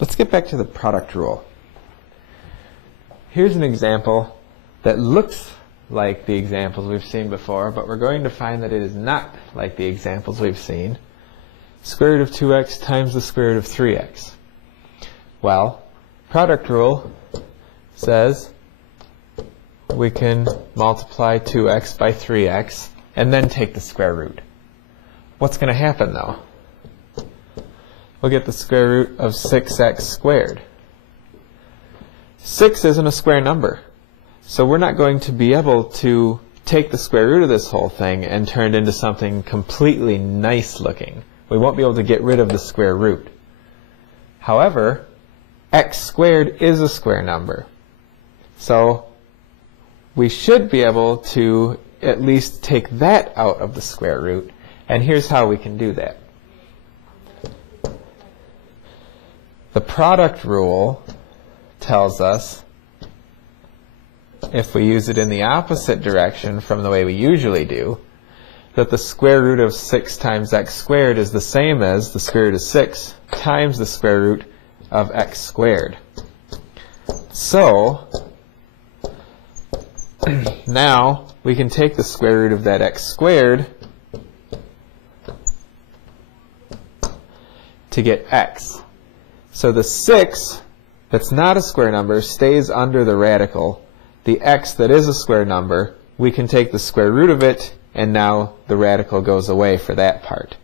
Let's get back to the product rule. Here's an example that looks like the examples we've seen before, but we're going to find that it is not like the examples we've seen. Square root of 2x times the square root of 3x. Well, product rule says we can multiply 2x by 3x and then take the square root. What's going to happen though? We'll get the square root of 6x squared. 6 isn't a square number, so we're not going to be able to take the square root of this whole thing and turn it into something completely nice looking. We won't be able to get rid of the square root. However, x squared is a square number, so we should be able to at least take that out of the square root, and here's how we can do that. The product rule tells us, if we use it in the opposite direction from the way we usually do, that the square root of 6 times x squared is the same as the square root of 6 times the square root of x squared. So now we can take the square root of that x squared to get x. So the 6 that's not a square number stays under the radical. The x that is a square number, we can take the square root of it, and now the radical goes away for that part.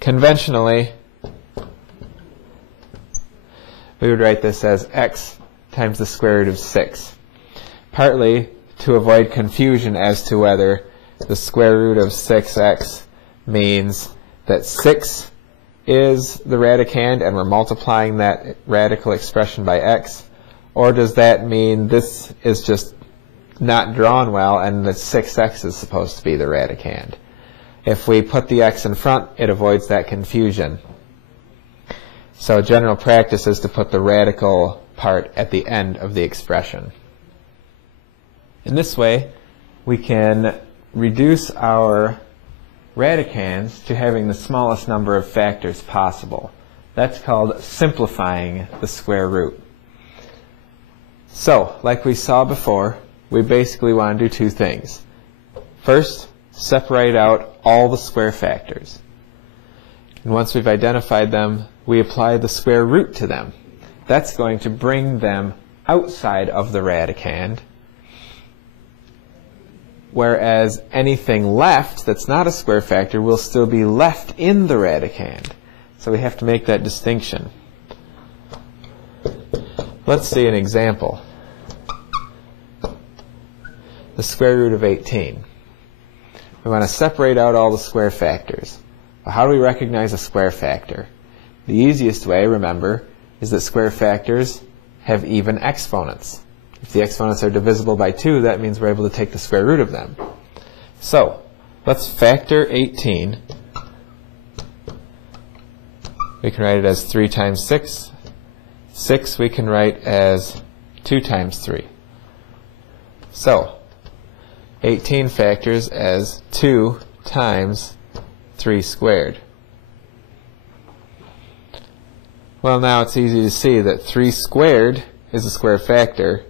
Conventionally, we would write this as x times the square root of 6, partly to avoid confusion as to whether the square root of 6x means that 6 is the radicand and we're multiplying that radical expression by x, or does that mean this is just not drawn well and that 6x is supposed to be the radicand? If we put the x in front, it avoids that confusion. So general practice is to put the radical part at the end of the expression. In this way, we can reduce our radicands to having the smallest number of factors possible. That's called simplifying the square root. So, like we saw before, we basically want to do two things. First, separate out all the square factors. And once we've identified them, we apply the square root to them. That's going to bring them outside of the radicand, whereas anything left that's not a square factor will still be left in the radicand. So we have to make that distinction. Let's see an example. The square root of 18. We want to separate out all the square factors. Well, how do we recognize a square factor? The easiest way, remember, is that square factors have even exponents. If the exponents are divisible by 2, that means we're able to take the square root of them. So, let's factor 18. We can write it as 3 times 6. 6 we can write as 2 times 3. So, 18 factors as 2 times 3 squared. Well, now it's easy to see that 3 squared is a square factor.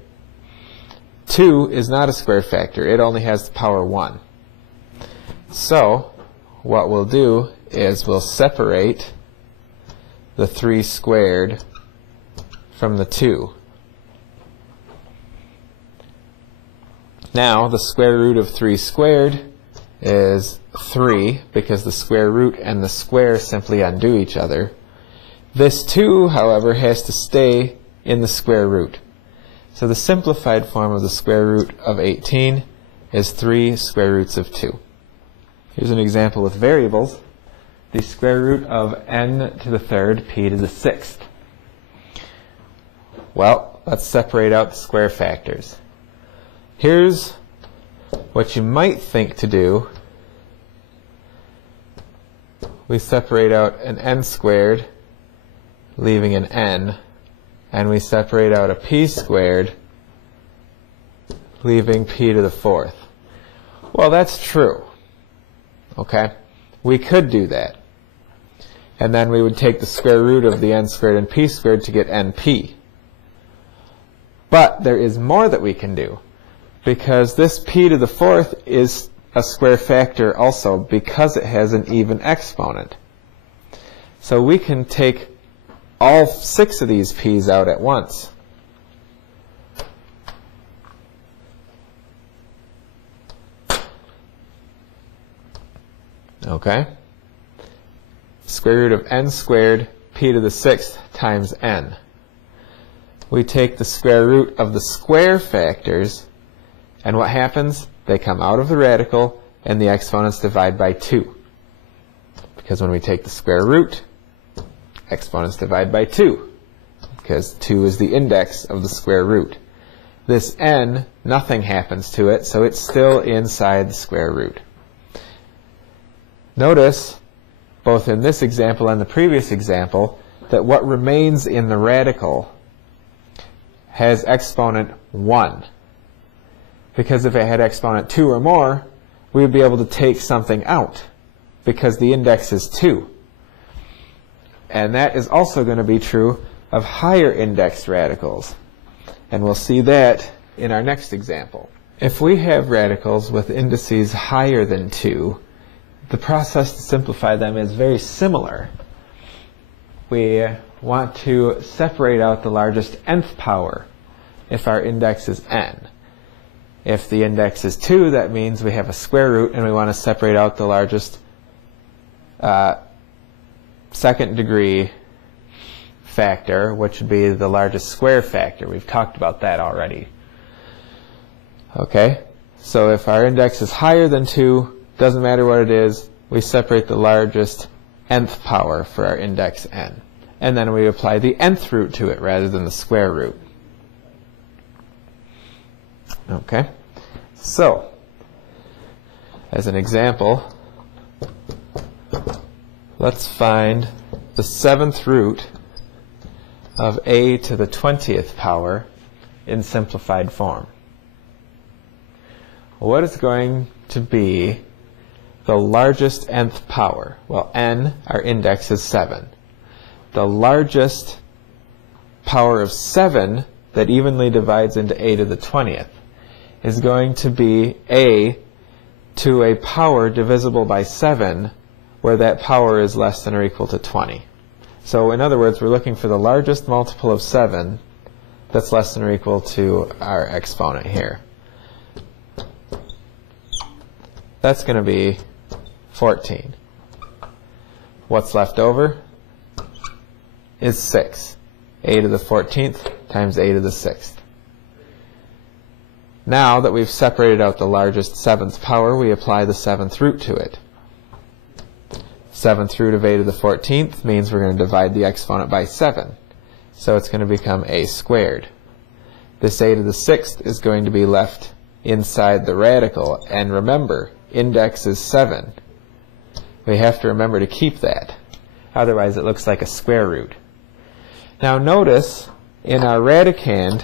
2 is not a square factor. It only has the power 1. So, what we'll do is we'll separate the 3 squared from the 2. Now, the square root of 3 squared is 3, because the square root and the square simply undo each other. This 2, however, has to stay in the square root. So the simplified form of the square root of 18 is 3 square roots of 2. Here's an example with variables. The square root of n to the third, p to the sixth. Well, let's separate out the square factors. Here's what you might think to do. We separate out an n squared, leaving an n, and we separate out a p squared, leaving p to the fourth. Well, that's true. Okay? We could do that. And then we would take the square root of the n squared and p squared to get np. But there is more that we can do, because this p to the fourth is a square factor also because it has an even exponent. So we can take all 6 of these p's out at once. Okay? Square root of n squared p to the 6th times n. We take the square root of the square factors, and what happens? They come out of the radical, and the exponents divide by 2. Because when we take the square root, exponents divide by 2, because 2 is the index of the square root. This n, nothing happens to it, so it's still inside the square root. Notice, both in this example and the previous example, that what remains in the radical has exponent 1. Because if it had exponent 2 or more, we would be able to take something out, because the index is 2. And that is also going to be true of higher indexed radicals. And we'll see that in our next example. If we have radicals with indices higher than 2, the process to simplify them is very similar. We want to separate out the largest nth power if our index is n. If the index is 2, that means we have a square root, and we want to separate out the largest second degree factor, which would be the largest square factor. We've talked about that already. Okay, so if our index is higher than 2, doesn't matter what it is, we separate the largest nth power for our index n. And then we apply the nth root to it rather than the square root. Okay, so as an example, let's find the 7th root of a to the 20th power in simplified form. What is going to be the largest nth power? Well, n, our index is 7. The largest power of 7 that evenly divides into a to the 20th is going to be a to a power divisible by 7, where that power is less than or equal to 20. So in other words, we're looking for the largest multiple of 7 that's less than or equal to our exponent here. That's going to be 14. What's left over is 6. A to the 14th times a to the 6th. Now that we've separated out the largest 7th power, we apply the 7th root to it. 7th root of a to the 14th means we're going to divide the exponent by 7. So it's going to become a squared. This a to the 6th is going to be left inside the radical. And remember, index is 7. We have to remember to keep that. Otherwise it looks like a square root. Now notice, in our radicand,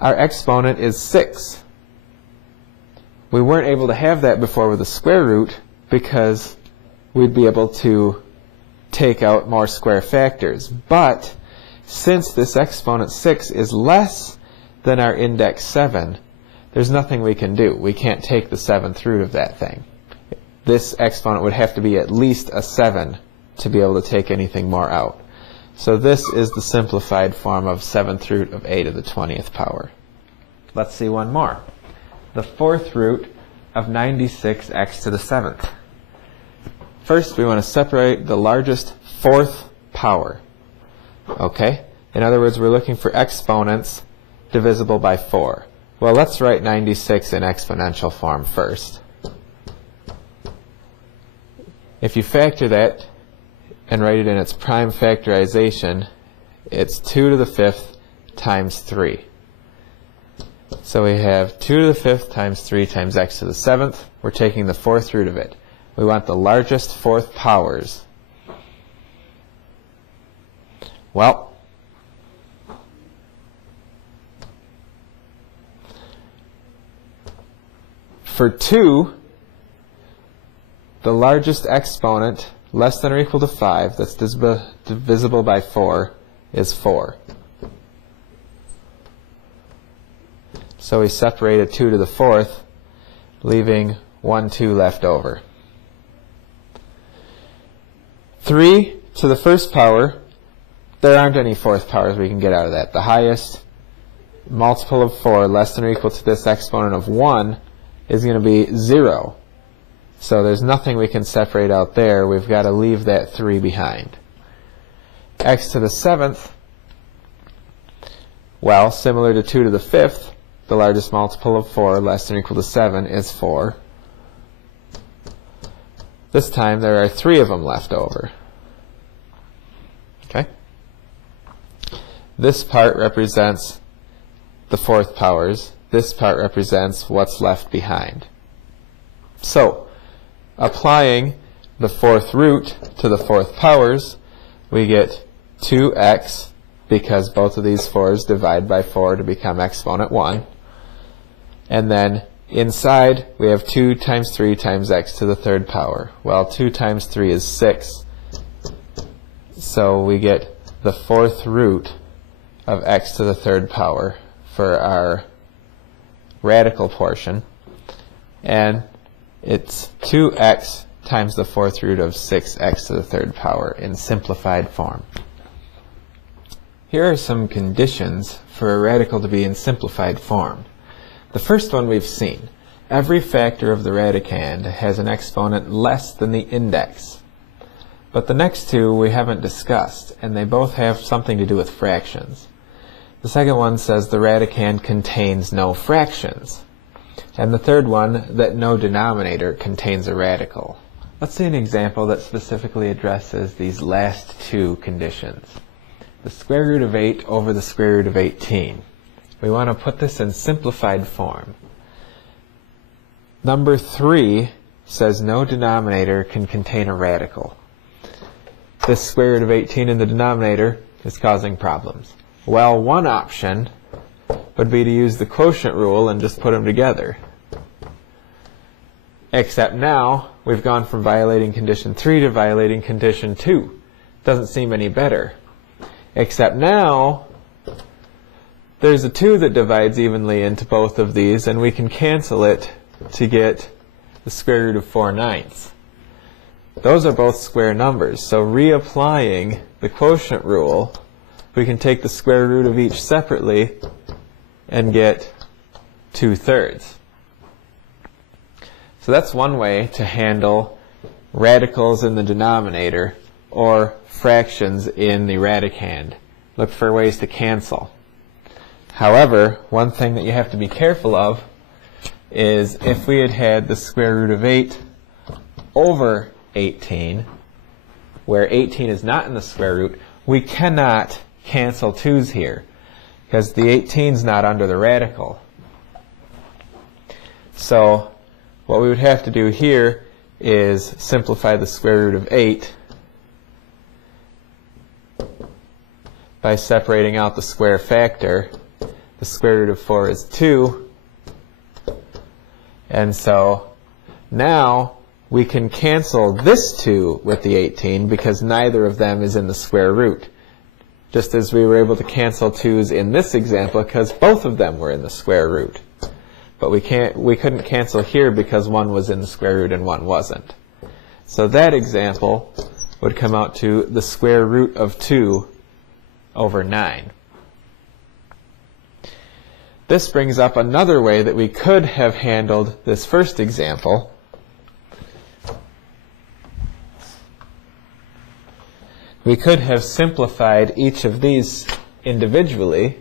our exponent is 6. We weren't able to have that before with a square root because we'd be able to take out more square factors. But since this exponent 6 is less than our index 7, there's nothing we can do. We can't take the 7th root of that thing. This exponent would have to be at least a 7 to be able to take anything more out. So this is the simplified form of 7th root of a to the 20th power. Let's see one more. The 4th root of 96x to the 7th. First, we want to separate the largest 4th power. Okay? In other words, we're looking for exponents divisible by 4. Well, let's write 96 in exponential form first. If you factor that and write it in its prime factorization, it's 2 to the 5th times 3. So we have 2 to the 5th times 3 times x to the 7th. We're taking the 4th root of it. We want the largest 4th powers. Well, for 2, the largest exponent less than or equal to 5 that's divisible by 4 is 4. So we separated 2 to the 4th, leaving 1, 2 left over. 3 to the first power, there aren't any fourth powers we can get out of that. The highest multiple of 4 less than or equal to this exponent of 1 is going to be 0. So there's nothing we can separate out there. We've got to leave that 3 behind. X to the 7th, well, similar to 2 to the 5th, the largest multiple of 4 less than or equal to 7 is 4. This time there are 3 of them left over. Okay? This part represents the fourth powers. This part represents what's left behind. So, applying the fourth root to the fourth powers, we get 2x, because both of these 4's divide by 4 to become exponent 1. And then inside, we have 2 times 3 times x to the third power. Well, 2 times 3 is 6. So we get the fourth root of x to the third power for our radical portion. And it's 2x times the fourth root of 6x to the third power in simplified form. Here are some conditions for a radical to be in simplified form. The first one we've seen. Every factor of the radicand has an exponent less than the index. But the next two we haven't discussed, and they both have something to do with fractions. The second one says the radicand contains no fractions. And the third one, that no denominator contains a radical. Let's see an example that specifically addresses these last two conditions. The square root of 8 over the square root of 18. We want to put this in simplified form. Number 3 says no denominator can contain a radical. This square root of 18 in the denominator is causing problems. Well, one option would be to use the quotient rule and just put them together. Except now, we've gone from violating condition 3 to violating condition 2. Doesn't seem any better. Except now, there's a 2 that divides evenly into both of these, and we can cancel it to get the square root of 4/9. Those are both square numbers, so reapplying the quotient rule, we can take the square root of each separately and get 2/3. So that's one way to handle radicals in the denominator or fractions in the radicand. Look for ways to cancel. However, one thing that you have to be careful of is if we had had the square root of 8 over 18, where 18 is not in the square root, we cannot cancel 2's here, because the 18 is not under the radical. So what we would have to do here is simplify the square root of 8 by separating out the square factor. The square root of 4 is 2. And so now we can cancel this 2 with the 18 because neither of them is in the square root. Just as we were able to cancel 2's in this example because both of them were in the square root. But we couldn't cancel here because one was in the square root and one wasn't. So that example would come out to the square root of 2 over 9. This brings up another way that we could have handled this first example. We could have simplified each of these individually.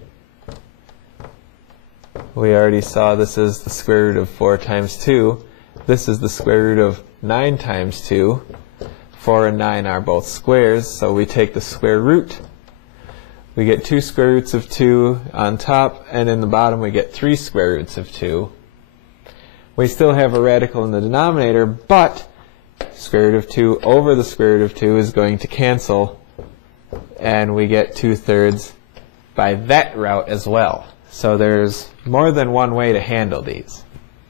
We already saw this is the square root of 4 times 2. This is the square root of 9 times 2. 4 and 9 are both squares, so we take the square root. We get 2 square roots of 2 on top, and in the bottom we get 3 square roots of 2. We still have a radical in the denominator, but square root of 2 over the square root of 2 is going to cancel, and we get 2/3 by that route as well. So there's more than one way to handle these.